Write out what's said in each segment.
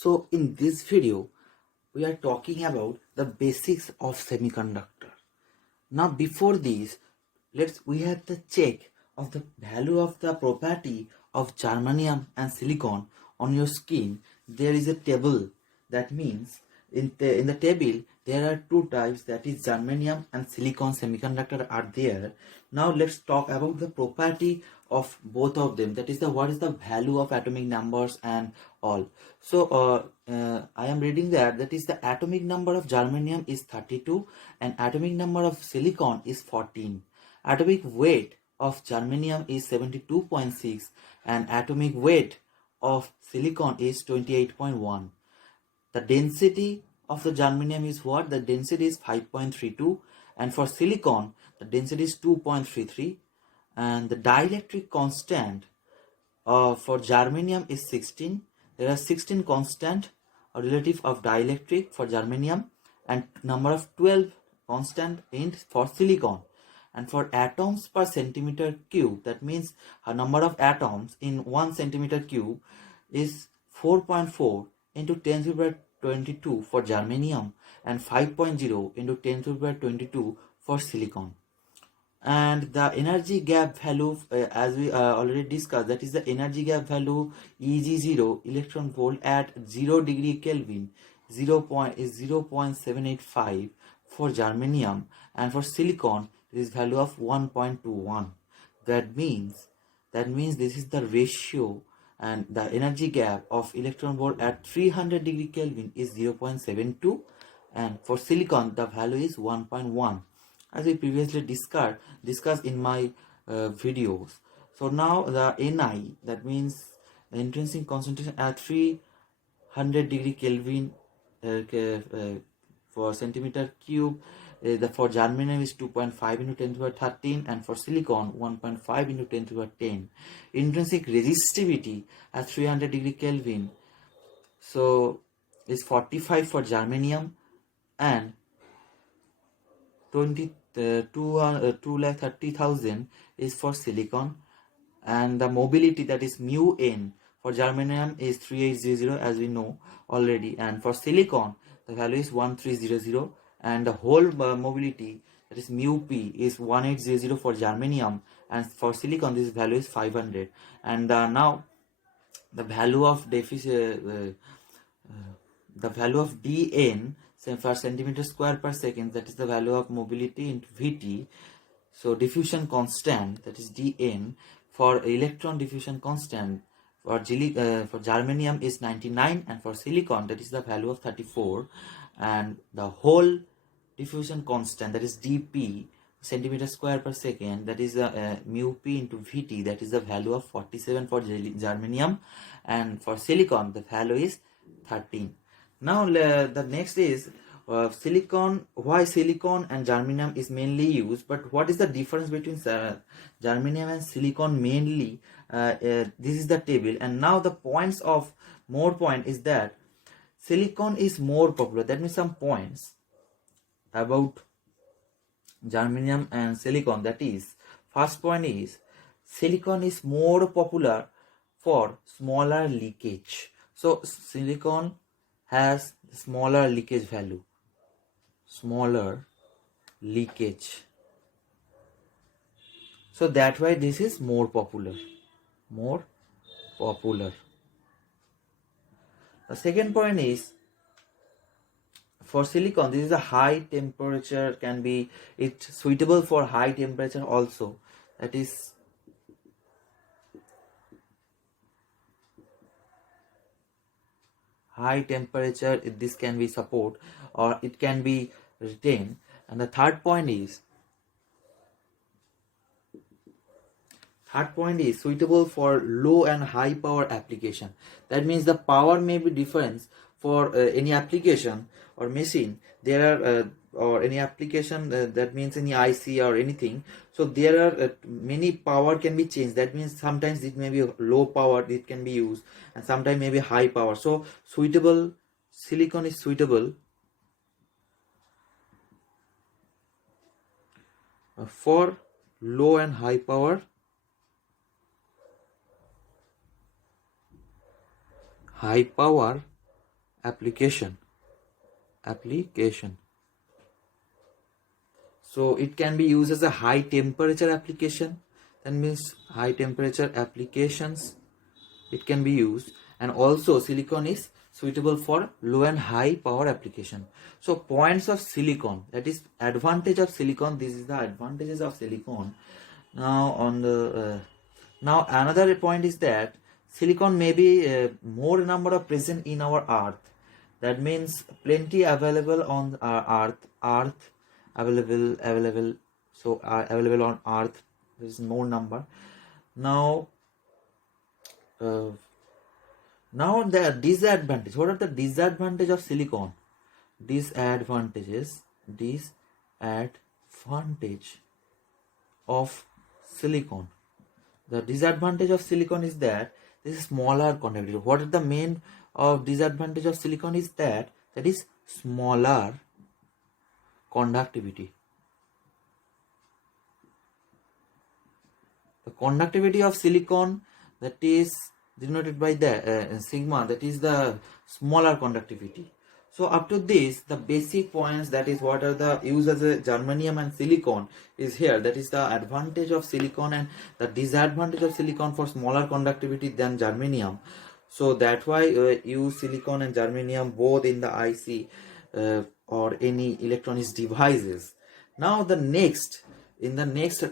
So in this video, we are talking about the basics of semiconductor. Now before this, we have the check of the value of the property of germanium and silicon on your screen. There is a table. That means in the table there are two types, that is germanium and silicon semiconductor are there. Now let's talk about the property of both of them, that is what is the value of atomic numbers and all. So I am reading that is the atomic number of germanium is 32 and atomic number of silicon is 14. Atomic weight of germanium is 72.6 and atomic weight of silicon is 28.1. The density of the germanium is what? The density is 5.32 and for silicon the density is 2.33 and the dielectric constant for germanium is 16. There are 16 constant or relative of dielectric for germanium and number of 12 constant for silicon. And for atoms per centimeter cube, that means a number of atoms in 1 centimeter cube is 4.4 into 10 to the power 22 for germanium and 5.0 into 10 to the power 22 for silicon. And the energy gap value, as we already discussed, that is the energy gap value Eg0 electron volt at 0 degree Kelvin is 0.785 for germanium, and for silicon this value of 1.21. That means this is the ratio, and the energy gap of electron volt at 300 degree Kelvin is 0.72 and for silicon the value is 1.1, as we previously discussed in my videos. So now the Ni, that means the intrinsic concentration at 300 degree Kelvin for centimeter cube, for germanium is 2.5 into 10 to the power 13 and for silicon 1.5 into 10 to the power 10. Intrinsic resistivity at 300 degree Kelvin so is 45 for germanium and 230,000 is for silicon, and the mobility, that is mu n, for germanium is 3800 as we know already, and for silicon the value is 1300, and the whole mobility, that is mu p, is 1800 for germanium, and for silicon this value is 500. And now the value of the value of dn per centimeter square per second, that is the value of mobility into Vt. So diffusion constant, that is dn, for electron diffusion constant for germanium is 99 and for silicon that is the value of 34, and the whole diffusion constant, that is dp centimeter square per second, that is mu p into Vt, that is the value of 47 for germanium, and for silicon the value is 13. Now the next is silicon. Why silicon and germanium is mainly used, but what is the difference between germanium and silicon mainly? This is the table, and now the points of more point is that silicon is more popular. That means some points about germanium and silicon, that is, first point is silicon is more popular for smaller leakage. So silicon has smaller leakage value, smaller leakage, so that's why this is more popular. The second point is for silicon, this is a high temperature, can be it's suitable for high temperature also, that is high temperature, this can be support or it can be retained. And the third point is suitable for low and high power application. That means the power may be different for any application or machine. There are or any application, that means any IC or anything. So there are many power can be changed. That means sometimes it may be low power, it can be used, and sometimes maybe high power. So suitable, silicon is suitable for low and high power application. So it can be used as a high temperature application. That means high temperature applications it can be used, and also silicon is suitable for low and high power application. So points of silicon, that is advantage of silicon. This is the advantages of silicon. Now on the now another point is that silicon may be more number of present in our earth. That means plenty available on our earth available. So available on earth. There is more number. Now the disadvantage. What are the disadvantage of silicon? Disadvantage of silicon. The disadvantage of silicon is that this is smaller conductivity. What are the main disadvantage of silicon is that is smaller conductivity. The conductivity of silicon, that is denoted by the sigma, that is the smaller conductivity. So up to this, the basic points, that is what are the use as a germanium and silicon is here. That is the advantage of silicon and the disadvantage of silicon for smaller conductivity than germanium. So that's why use silicon and germanium both in the IC or any electronics devices. Now the next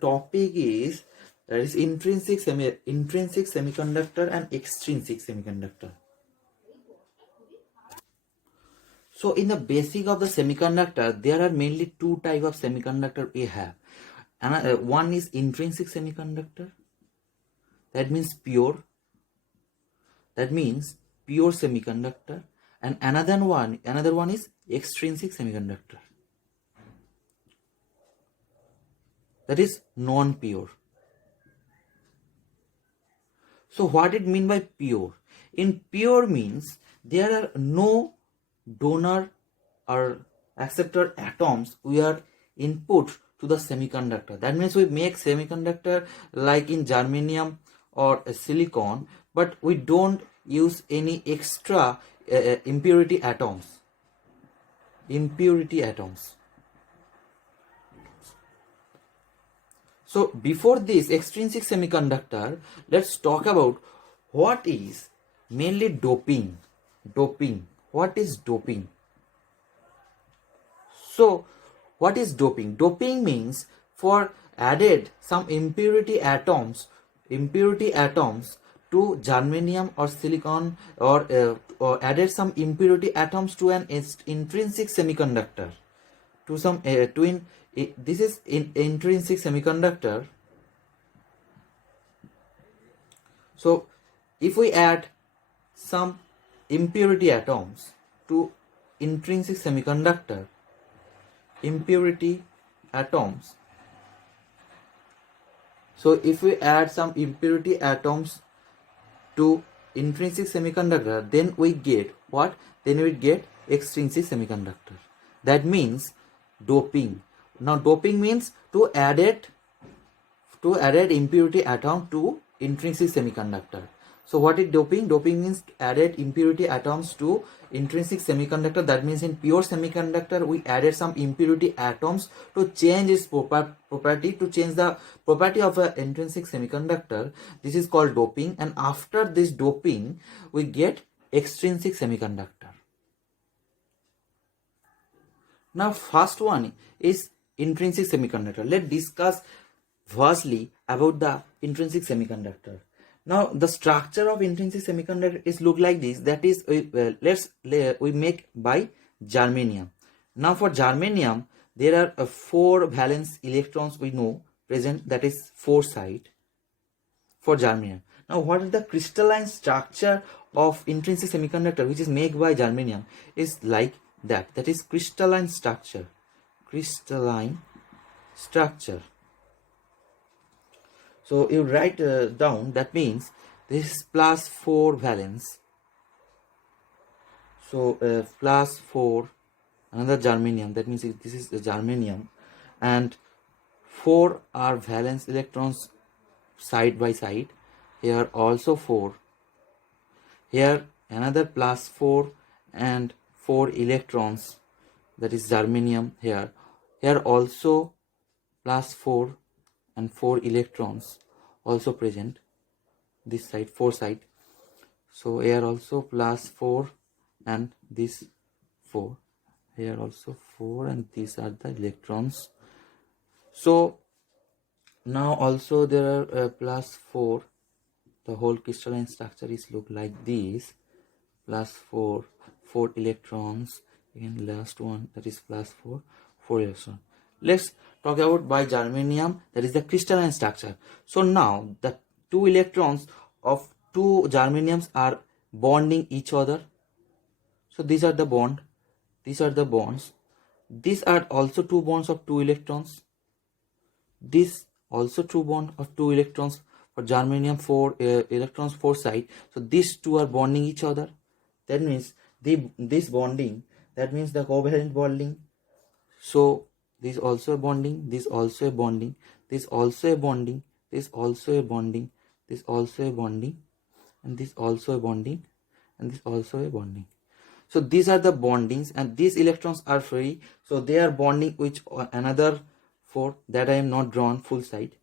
topic is that is intrinsic semiconductor and extrinsic semiconductor. So in the basic of the semiconductor, there are mainly two types of semiconductor we have. And one is intrinsic semiconductor. That means pure semiconductor. And another one is extrinsic semiconductor. That is non-pure. So what it mean by pure? In pure means there are no donor or acceptor atoms we are input to the semiconductor. That means we make semiconductor like in germanium or silicon, but we don't use any extra impurity atoms. So before this extrinsic semiconductor, let's talk about what is mainly doping. What is doping? So what is doping? Doping means for added some impurity atoms to germanium or silicon, or added some impurity atoms to an intrinsic semiconductor. This is intrinsic semiconductor. So if we add some impurity atoms to intrinsic semiconductor, so if we add some impurity atoms to intrinsic semiconductor, then we get what? Then we get extrinsic semiconductor. That means doping. Now doping means to added impurity atom to intrinsic semiconductor. So what is doping? Doping means added impurity atoms to intrinsic semiconductor. That means in pure semiconductor we added some impurity atoms to change its property, to change the property of an intrinsic semiconductor. This is called doping, and after this doping we get extrinsic semiconductor. Now first one is intrinsic semiconductor. Let's discuss firstly about the intrinsic semiconductor. Now the structure of intrinsic semiconductor is look like this. That is, we make by germanium. Now for germanium there are 4 valence electrons we know present, that is 4 side for germanium. Now what is the crystalline structure of intrinsic semiconductor which is made by germanium is like that. That is crystalline structure. So you write down, that means this is plus 4 valence. So plus 4, another germanium, that means this is the germanium, and 4 are valence electrons side by side. Here also 4. Here another plus 4 and 4 electrons, that is germanium. Here also plus 4 and 4 electrons also present, this side 4 side. So here also plus 4 and this 4, here also 4, and these are the electrons. So now also there are plus 4. The whole crystalline structure is look like this, plus 4 electrons, again last one, that is plus 4 electrons. Let's talk about by germanium, that is the crystalline structure. So now the 2 electrons of 2 germaniums are bonding each other. So these are the bonds. These are also 2 bonds of 2 electrons. This also 2 bond of 2 electrons. For germanium 4 electrons 4 side. So these 2 are bonding each other. That means this bonding, that means the covalent bonding. So this also a bonding, this also a bonding, this also a bonding, this also a bonding, this also a bonding, and this also a bonding, and this also a bonding. So these are the bondings, and these electrons are free, so they are bonding with another 4 that I am not drawn full side.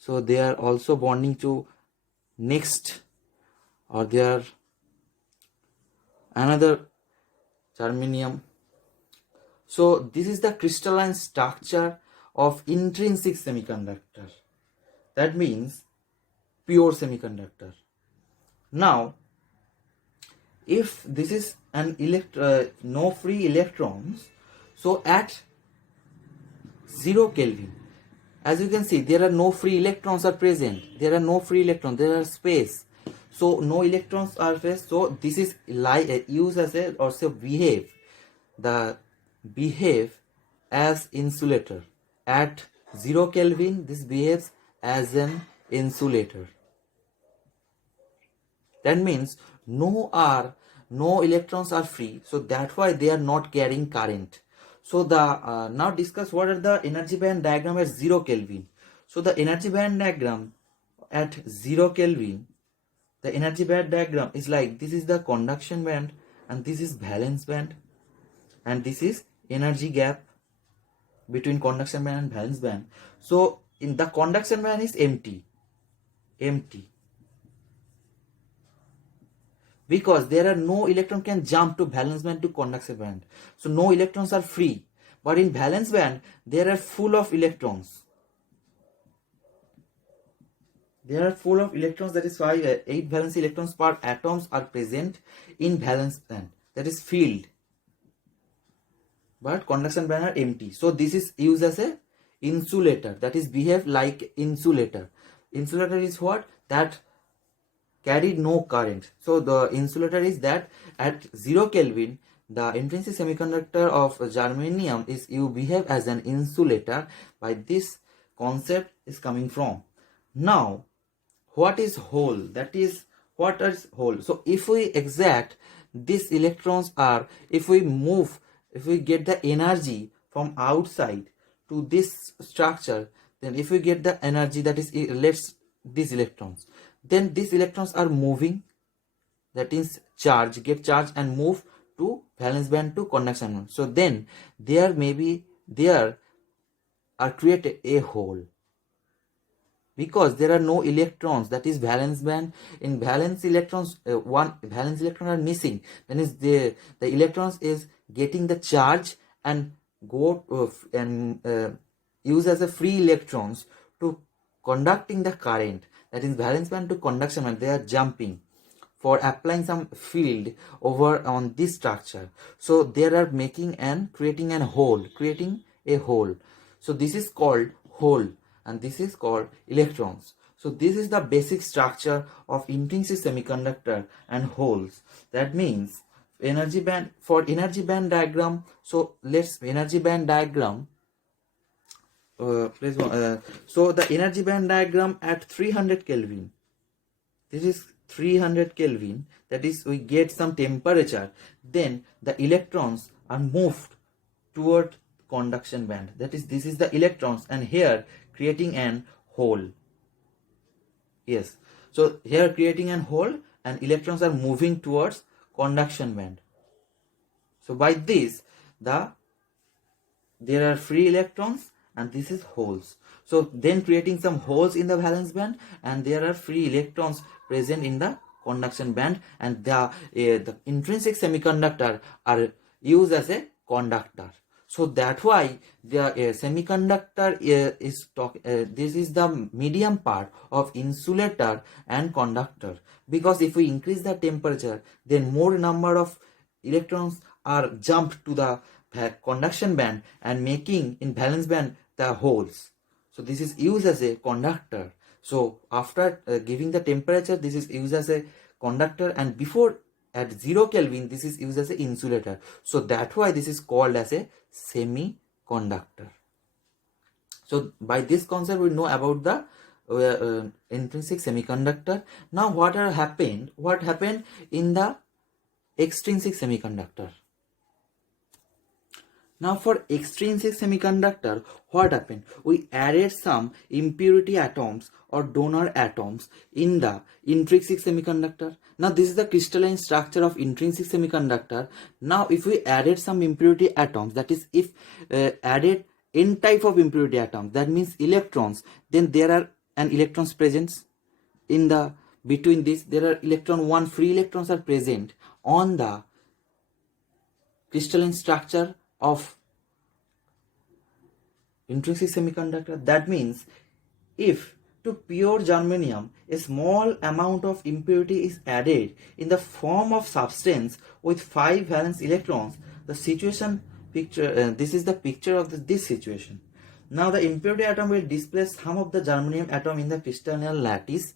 So they are also bonding to next, or they are another germanium. So this is the crystalline structure of intrinsic semiconductor. That means pure semiconductor. Now, if this is an no free electrons, so at 0 Kelvin, as you can see, there are no free electrons are present. There are no free electrons. There are space. So no electrons are present. So this is used as a, or say behave as insulator. At 0 Kelvin, this behaves as an insulator. That means no electrons are free. So that's why they are not carrying current. So the now discuss what are the energy band diagram at 0 Kelvin. So the energy band diagram at 0 Kelvin, the energy band diagram is like, this is the conduction band, and this is valence band, and this is energy gap between conduction band and valence band. So in the conduction band is empty, because there are no electron can jump to valence band to conduction band. So no electrons are free. But in valence band, there are full of electrons. That is why 8 valence electrons per atoms are present in valence band. That is filled. But conduction band are empty. So this is used as a insulator. That is behave like insulator. Insulator is what? That carried no current. So the insulator is that at 0 Kelvin, the intrinsic semiconductor of germanium is you behave as an insulator. By this concept is coming from. Now, what is hole? That is, what is hole? So if we exact these electrons are, if we get the energy from outside to this structure, then if we get the energy, that is, these electrons, then these electrons are moving, that is get charge and move to valence band to conduction band. So then there are created a hole, because there are no electrons, that is valence band. In valence electrons, one valence electron are missing, then is the electrons is getting the charge and go use as a free electrons to conducting the current, that is valence band to conduction band. They are jumping for applying some field over on this structure. So they are creating a hole. So this is called hole, and this is called electrons. So this is the basic structure of intrinsic semiconductor and holes. That means energy band diagram. So let's energy band diagram. So the energy band diagram at 300 Kelvin. This is 300 Kelvin. That is, we get some temperature. Then the electrons are moved toward conduction band. That is, this is the electrons, and here creating an hole. Yes. So here creating an hole, and electrons are moving towards conduction band. So by this, there are free electrons and this is holes. So then creating some holes in the valence band, and there are free electrons present in the conduction band, and the intrinsic semiconductor are used as a conductor. So that's why the semiconductor this is the medium part of insulator and conductor, because if we increase the temperature, then more number of electrons are jumped to the conduction band and making in valence band the holes. So this is used as a conductor. So after giving the temperature, this is used as a conductor, and before at 0 Kelvin, this is used as an insulator. So that's why this is called as a semiconductor. So by this concept, we know about the intrinsic semiconductor. Now what happened in the extrinsic semiconductor? Now for extrinsic semiconductor, what happened? We added some impurity atoms or donor atoms in the intrinsic semiconductor. Now this is the crystalline structure of intrinsic semiconductor. Now if we added some impurity atoms, that is if added n type of impurity atoms, that means electrons, then there are an electrons presence in the between this, there are one free electrons are present on the crystalline structure of intrinsic semiconductor. That means if to pure germanium a small amount of impurity is added in the form of substance with 5 valence electrons, the situation picture this is the picture of this situation. Now the impurity atom will displace some of the germanium atom in the crystalline lattice,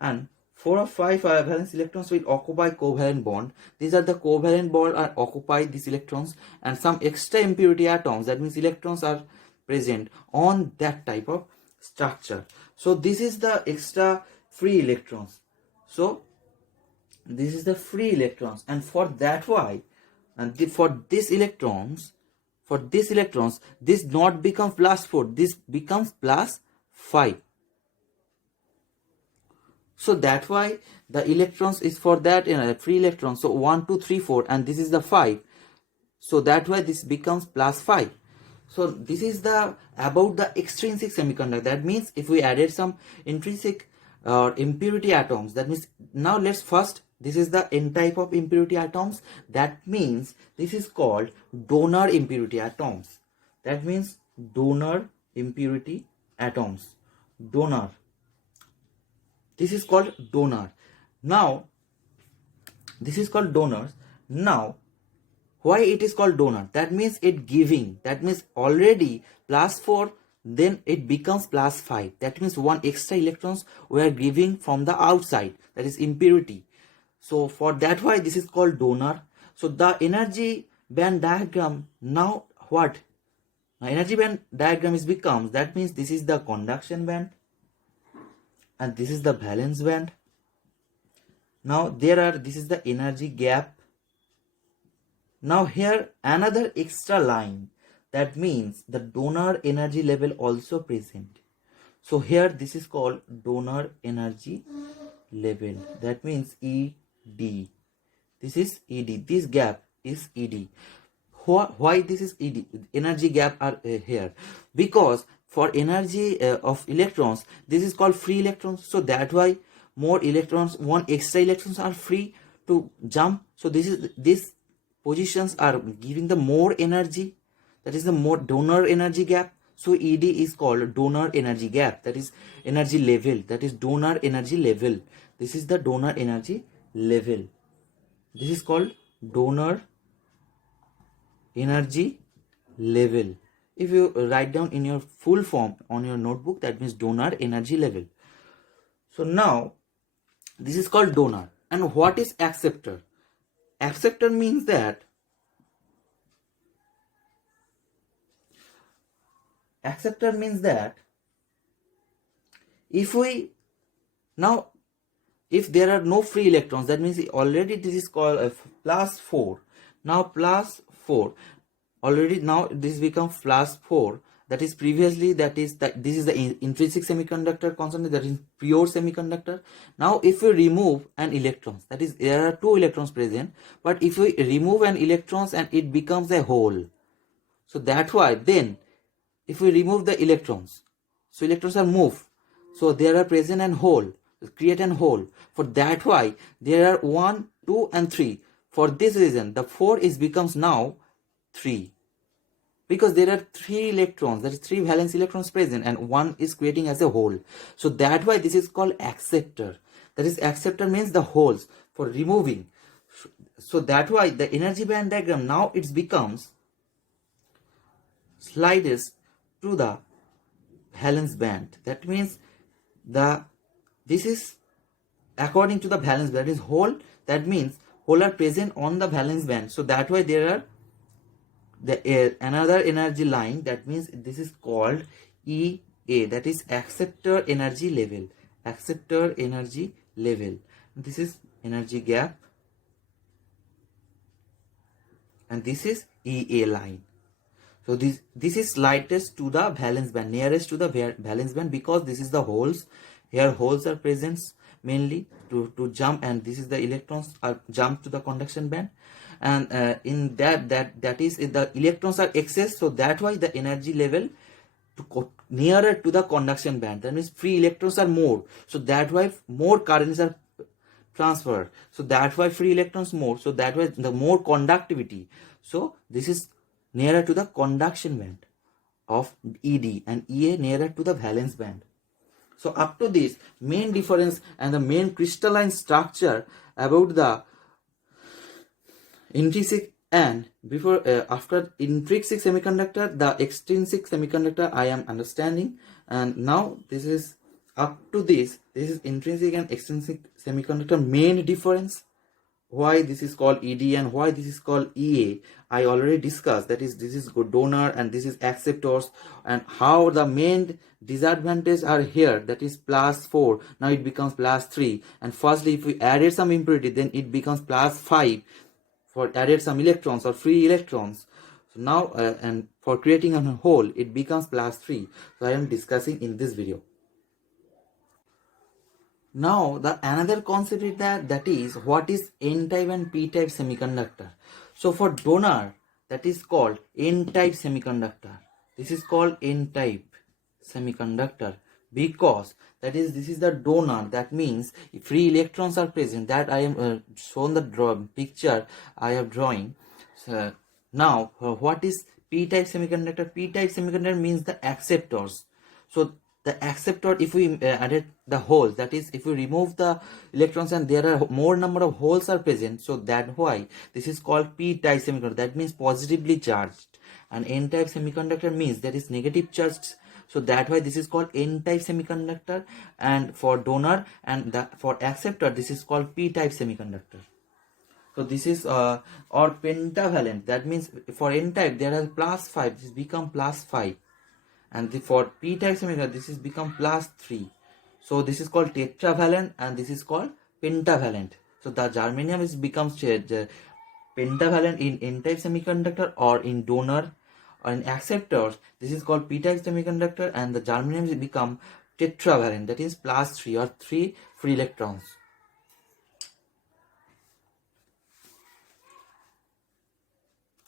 and 4 or 5 valence electrons will occupy covalent bond. These are the covalent bond are occupy these electrons, and some extra impurity atoms, that means electrons, are present on that type of structure. So this is the extra free electrons. So this is the free electrons, and for that why, and for these electrons, this not becomes +4, this becomes +5. So that's why the electrons is for that free electrons. So 1, 2, 3, 4, and this is the 5. So that's why this becomes +5. So this is the about the extrinsic semiconductor. That means if we added some intrinsic or impurity atoms, that means now let's first, this is the n type of impurity atoms. That means this is called donor impurity atoms. That means donor impurity atoms. Donor. This is called donor. Now, this is called donors. Now, why it is called donor? That means it giving. That means already +4, then it becomes +5. That means 1 extra electrons we are giving from the outside. That is impurity. So for that why this is called donor. So the energy band diagram, now what? Now energy band diagram is becomes, that means this is the conduction band, and this is the valence band. Now this is the energy gap. Now here another extra line, that means the donor energy level also present. So here this is called donor energy level. That means ED. This is ED. This gap is ED. Why this is ED? Energy gap are here. Because for energy of electrons, this is called free electrons. So that's why more electrons, 1 extra electrons are free to jump. So these positions are giving the more energy. That is the more donor energy gap. So ED is called donor energy gap. That is energy level. That is donor energy level. This is the donor energy level. This is called donor energy level. If you write down in your full form on your notebook, that means donor energy level. So now this is called donor. And what is acceptor? Acceptor means that if there are no free electrons, that means already this is called +4. Now +4 already, now this becomes +4. that is previously, this is the intrinsic semiconductor constant, that is pure semiconductor. Now if we remove an electron, that is there are two electrons present, but if we remove an electron and it becomes a hole, so that's why then if we remove the electrons, so electrons are moved, so there are present an hole, create an hole. For that why there are 1, 2 and 3. For this reason the 4 is becomes now 3, because there are 3 electrons, there is 3 valence electrons present and 1 is creating as a hole. So that why this is called acceptor. That is, acceptor means the holes for removing. So that why the energy band diagram now it becomes slides to the valence band. That means this is according to the valence band is hole, that means hole are present on the valence band. So that why there are another energy line, that means this is called EA, that is acceptor energy level. Acceptor energy level. This is energy gap and this is EA line. So this is slightest to the valence band, nearest to the valence band, because this is the holes. Here holes are present mainly to jump, and this is the electrons are jump to the conduction band, and in that is the electrons are excess. So that why the energy level nearer to the conduction band, that means free electrons are more, so that why more currents are transferred, so that why free electrons more, so that way the more conductivity. So this is nearer to the conduction band of ED and EA nearer to the valence band. So up to this main difference and the main crystalline structure about the intrinsic and after intrinsic semiconductor, the extrinsic semiconductor I am understanding, and now this is up to this is intrinsic and extrinsic semiconductor main difference. Why this is called ED and why this is called EA, I already discussed. That is, this is donor and this is acceptors, and how the main disadvantage are here, that is +4, now it becomes +3, and firstly if we added some impurity then it becomes +5 for added some electrons or free electrons. So now and for creating a hole it becomes +3. So I am discussing in this video. Now the another concept is that is what is n-type and p-type semiconductor. So for donor, that is called n-type semiconductor. This is called n-type semiconductor because that is, this is the donor, that means free electrons are present, that I am shown the picture I have drawing. So now what is p-type semiconductor? P-type semiconductor means the acceptors. So the acceptor, if we added the holes, that is if we remove the electrons and there are more number of holes are present, so that why this is called p-type semiconductor, that means positively charged, and n-type semiconductor means that is negative charged, so that why this is called n-type semiconductor. And for donor and for acceptor this is called p-type semiconductor. So this is or pentavalent, that means for n-type there are +5, this become +5, and for p-type semiconductor this is become +3. So this is called tetravalent and this is called pentavalent. So the germanium is becomes pentavalent in n-type semiconductor, or in donor or in acceptors this is called p-type semiconductor, and the germanium is become tetravalent, that is +3 or 3 free electrons.